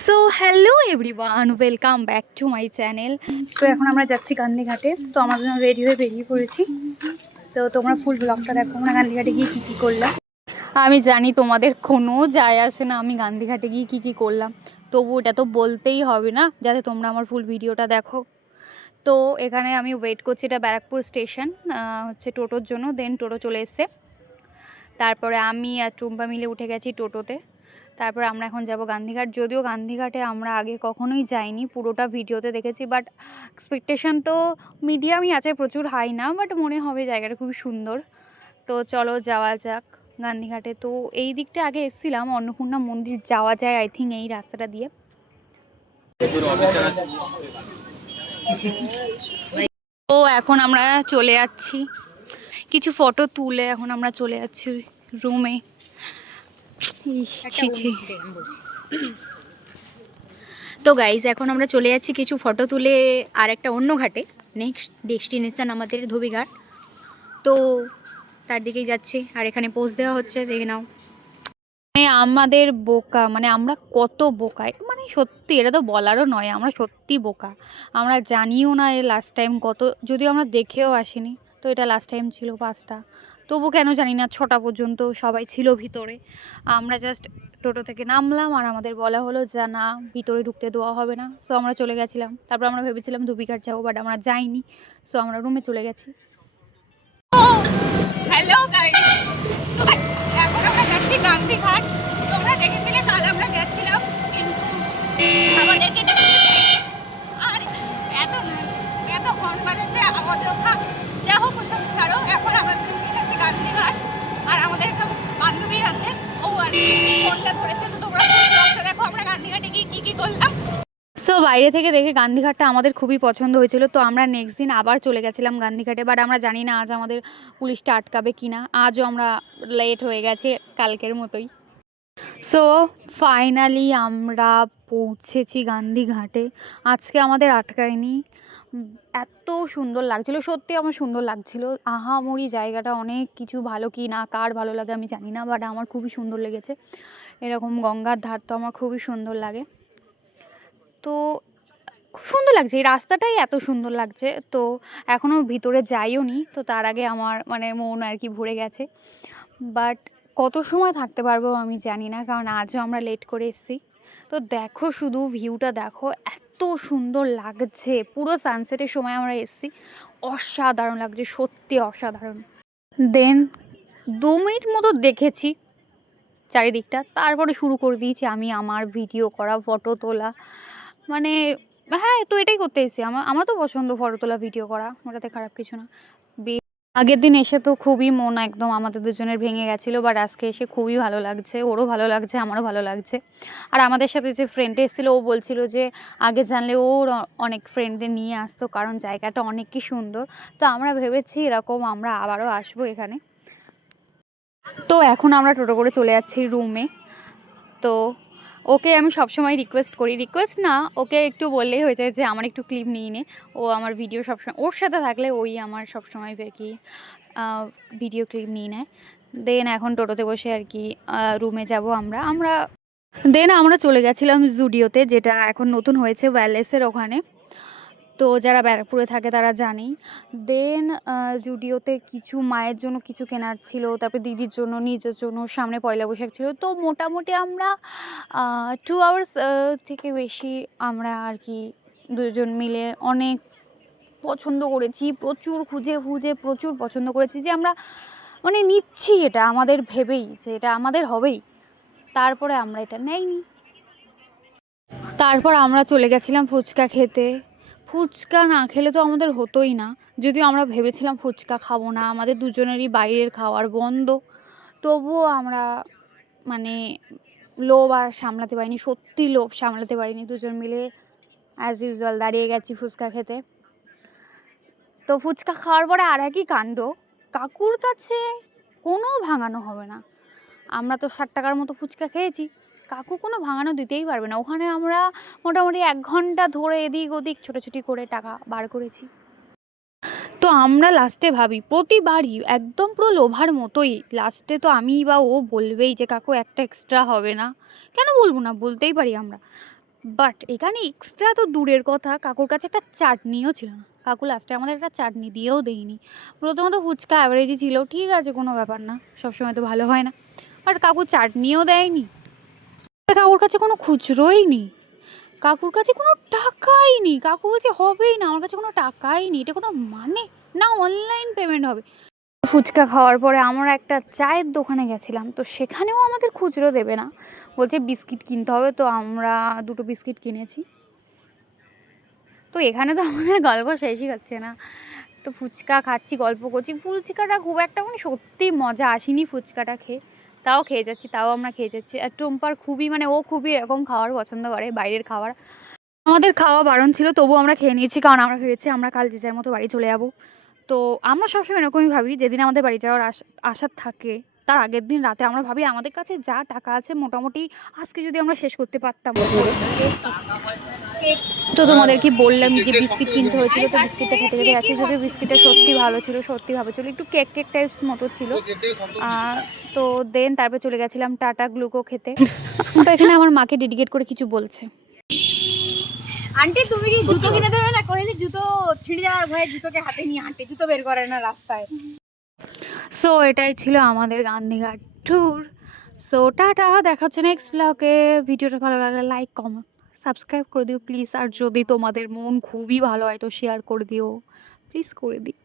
So hello everyone, welcome back to my channel. তো এখন আমরা যাচ্ছি গান্ধীঘাটে। তো আমার জন্য রেডি হয়ে বেরিয়ে পড়েছি। তো তোমরা ফুল ব্লগটা দেখো, আমরা গান্ধীঘাটে গিয়ে কী কী করলাম। আমি জানি তোমাদের কোনো যায় আসে না আমি গান্ধীঘাটে গিয়ে কী কী করলাম, তবু এটা তো বলতেই হবে না, যাতে তোমরা আমার ফুল ভিডিওটা দেখো। তো এখানে আমি ওয়েট করছি, এটা ব্যারাকপুর স্টেশন হচ্ছে টোটোর জন্য। দেন টোটো চলে এসছে, তারপরে আমি আর টুম্পা মিলে উঠে গেছি টোটোতে। তারপর আমরা এখন যাব গান্ধীঘাট। যদিও গান্ধীঘাটে আমরা আগে কখনোই যাইনি, পুরোটা ভিডিওতে দেখেছি, বাট এক্সপেকটেশন তো মিডিয়ামই আছে, প্রচুর হাই না, বাট মনে হবে জায়গাটা খুবই সুন্দর। তো চলো যাওয়া যাক গান্ধীঘাটে। তো এই দিকটা আগে এসেছিলাম, অন্নপূর্ণা মন্দির যাওয়া যায় আই থিঙ্ক এই রাস্তাটা দিয়ে। তো এখন আমরা চলে যাচ্ছি, কিছু ফটো তুলে এখন আমরা চলে যাচ্ছি রুমে। তো গাইজ এখন আমরা চলে যাচ্ছি কিছু ফটো তুলে আর একটা অন্য ঘাটে, নেক্সট ডেস্টিনেশন আমাদের ধোবিঘাট। তো তার দিকেই যাচ্ছি, আর এখানে পোস্ট দেওয়া হচ্ছে, দেখে নাও। মানে আমাদের বোকা, মানে আমরা কত বোকায়, মানে সত্যি এটা তো বলারও নয়, আমরা সত্যি বোকা। আমরা জানিও না এর লাস্ট টাইম কত, যদিও আমরা দেখেও আসিনি। তো এটা লাস্ট টাইম ছিল 5টা, তবু কেন জানি না 6টা পর্যন্ত সবাই ছিল ভিতরে। আমরা জাস্ট টোটো থেকে নামলাম আর আমাদের বলা হলো যে না, ভিতরে ঢুকতে দেওয়া হবে না। সো আমরা চলে গেছিলাম। তারপর আমরা ভেবেছিলাম ধুবিঘাট যাবো, বাট আমরা যাইনি। সো আমরা রুমে চলে গেছি। হ্যালো গাইস, তো এখন আমরা যাচ্ছি গান্ধীঘাট। তোমরা দেখেছিলে কাল আমরা গেছিলাম, কিন্তু আমাদেরকে আর এত এত হর্ন বাজাচ্ছে অযথা। যা হোক ওসব ছাড়ো, এখন আমরা দুজন নিয়ে যাচ্ছি গান্ধীঘাট। আর আমাদের একটা বান্ধবী আছে, ও আর ফোনটা ধরেছে। তো তোমরা দেখো আমরা গান্ধীঘাটে গিয়ে কী কী করলাম। সো বাইরে থেকে দেখে গান্ধীঘাটটা আমাদের খুবই পছন্দ হয়েছিল। তো আমরা নেক্সট দিন আবার চলে গেছিলাম গান্ধীঘাটে, বাট আমরা জানি না আজ আমাদের পুলিশটা আটকাবে কি না। আজও আমরা লেট হয়ে গেছে কালকের মতোই। সো ফাইনালি আমরা পৌঁছেছি গান্ধীঘাটে। আজকে আমাদের আটকায়নি। এত সুন্দর লাগছিল, সত্যি আমার সুন্দর লাগছিল। আহামরি জায়গাটা, অনেক কিছু ভালো কি না কার ভালো লাগে আমি জানি না, বাট আমার খুবই সুন্দর লেগেছে। এরকম গঙ্গার ধার তো আমার খুবই সুন্দর লাগে। তো খুব সুন্দর লাগছে, এই রাস্তাটাই এত সুন্দর লাগছে। তো এখনও ভিতরে যাইও নি, তো তার আগে আমার মানে মন আর কি ভরে গেছে। বাট কত সময় থাকতে পারবো আমি জানি না, কারণ আজও আমরা লেট করে এসেছি। তো দেখো শুধু ভিউটা দেখো, এত সুন্দর লাগছে। পুরো সানসেটের সময় আমরা এসেছি, অসাধারণ লাগছে, সত্যি অসাধারণ। দেন 2 মিনিট মতো দেখেছি চারিদিকটা, তারপরে শুরু করে দিয়েছি আমি আমার ভিডিও করা, ফটো তোলা। মানে হ্যাঁ, তো এটাই করতে এসেছি। আমার তো পছন্দ ফটো তোলা, ভিডিও করা, ওটাতে খারাপ কিছু না। আগের দিন এসে তো খুবই মন একদম আমাদের দুজনের ভেঙে গেছিলো, বাট আজকে এসে খুবই ভালো লাগছে। ওরও ভালো লাগছে, আমারও ভালো লাগছে। আর আমাদের সাথে যে ফ্রেন্ড এসেছিলো, ও বলছিল যে আগে জানলে ওর অনেক ফ্রেন্ডদের নিয়ে আসতো, কারণ জায়গাটা অনেকই সুন্দর। তো আমরা ভেবেছি এরকম আমরা আবারও আসবো এখানে। তো এখন আমরা টোটো করে চলে যাচ্ছি রুমে। তো ওকে আমি সবসময় রিকোয়েস্ট করি, রিকোয়েস্ট না, ওকে একটু বললেই হয়ে যায় যে আমার একটু ক্লিপ নিয়ে নে। ও আমার ভিডিও সবসময়, ওর সাথে থাকলে ওই আমার সবসময় আর কি ভিডিও ক্লিপ নিয়ে নেয়। দেন এখন টোটোতে বসে আর কি রুমে যাব আমরা। দেন আমরা চলে গেছিলাম জুডিওতে, যেটা এখন নতুন হয়েছে ওয়্যারলেসের ওখানে। তো যারা ব্যারাকপুরে থাকে তারা জানেই। দেন জুডিওতে কিছু মায়ের জন্য কিছু কেনার ছিল, তারপরে দিদির জন্য, নিজের জন্য, সামনে পয়লা বৈশাখ ছিল। তো মোটামুটি আমরা 2 আওয়ার্স থেকে বেশি আমরা আর কি দুজন মিলে অনেক পছন্দ করেছি, প্রচুর খুঁজে খুঁজে প্রচুর পছন্দ করেছি, যে আমরা মানে নিচ্ছি এটা আমাদের ভেবেই যে এটা আমাদের হবেই। তারপরে আমরা এটা নেইনি। তারপর আমরা চলে গেছিলাম ফুচকা খেতে। ফুচকা না খেলে তো আমাদের হতোই না, যদিও আমরা ভেবেছিলাম ফুচকা খাবো না, আমাদের দুজনেরই বাইরের খাওয়ার বন্ধ। তবুও আমরা মানে লোভ আর সামলাতে পারিনি, সত্যি লোভ সামলাতে পারিনি। দুজন মিলে অ্যাজ ইউজুয়াল দাঁড়িয়ে গেছি ফুচকা খেতে। তো ফুচকা খাওয়ার পরে আর একই কাণ্ড, কাকুর কাছে কোনো ভাঙানো হবে না। আমরা তো 60 টাকার মতো ফুচকা খেয়েছি, কাকু কোনো ভাঙানো দিতেই পারবে না। ওখানে আমরা মোটামুটি 1 ঘন্টা ধরে এদিক ওদিক ছোটাছুটি করে টাকা বার করেছি। তো আমরা লাস্টে ভাবি প্রতিবারই একদম পুরো লোভার মতোই, লাস্টে তো আমি বা ও বলবেই যে কাকু একটা এক্সট্রা হবে না, কেন বলবো না, বলতেই পারি আমরা। বাট এখানে এক্সট্রা তো দূরের কথা, কাকুর কাছে একটা চাটনিও ছিল না। কাকু লাস্টে আমাদের একটা চাটনি দিয়েও দেয়নি। প্রথমত ফুচকা অ্যাভারেজই ছিল, ঠিক আছে কোনো ব্যাপার না, সবসময় তো ভালো হয় না। বাট কাকু চাটনিও দেয়নি। কাকুর কাছে কোনো খুচরোই নেই, কাকুর কাছে কোনো টাকাই নেই। কাকু বলছে হবেই না, আমার কাছে কোনো টাকাই নেই। এটা কোনো মানে না, অনলাইন পেমেন্ট হবে। ফুচকা খাওয়ার পরে আমরা একটা চায়ের দোকানে গেছিলাম, তো সেখানেও আমাদের খুচরো দেবে না, বলছে বিস্কিট কিনতে হবে। তো আমরা 2টো বিস্কিট কিনেছি। তো এখানে তো আমাদের গল্প শেষই হচ্ছে না। তো ফুচকা খাচ্ছি, গল্প করছি। ফুচকাটা খুব একটা মানে সত্যি মজা আসেনি ফুচকাটা খেয়ে, তাও খেয়ে যাচ্ছি, তাও আমরা খেয়ে যাচ্ছি। আর টুম্পার খুবই মানে ও খুবই এরকম খাবার পছন্দ করে, বাইরের খাবার। আমাদের খাওয়া বারণ ছিল, তবুও আমরা খেয়ে নিয়েছি, কারণ আমরা ভেবেছি আমরা কাল যে যার মতো বাড়ি চলে যাবো। তো আমরা সবসময় এরকমই ভাবি, যেদিন আমাদের বাড়ি যাওয়ার আশা থাকে তার আগের দিন রাতে আমরা ভাবি আমাদের কাছে যা টাকা আছে মোটামুটি আজকে যদি আমরা শেষ করতে পারতাম। তো তোমাদের কি বললাম যে বিস্কিট কিনতে হয়েছিল, তো বিস্কিটটা খেতে খেতে যাচ্ছি, যদিও বিস্কিটটা সত্যি ভালো ছিল, সত্যি ভালো ছিল, একটু কেক কেক টাইপস মতো ছিল। তো দেন তারপর চলে গেছিলাম টাটা গ্লুকো খেতে। তো এখানে আমার মাকে ডেডিকেট করে কিছু বলছে। আন্টি তুমি কি জুতো কিনে দেবে না? কইলে জুতো ছিঁড়ে যাওয়ার ভয়ে জুতোকে হাতে নিয়ে হাঁটে, জুতো বের করে না রাস্তায়। সো এটাই ছিল আমাদের গান্ধীঘাট ট্যুর। সো টাটা, দেখা হচ্ছে নেক্সট ব্লগে। ভিডিওটা ভালো লাগলে লাইক কমেন্ট সাবস্ক্রাইব করে দিও প্লিজ। আর যদি তোমাদের মন খুবই ভালো হয় তো শেয়ার করে দিও প্লিজ, করে দিও।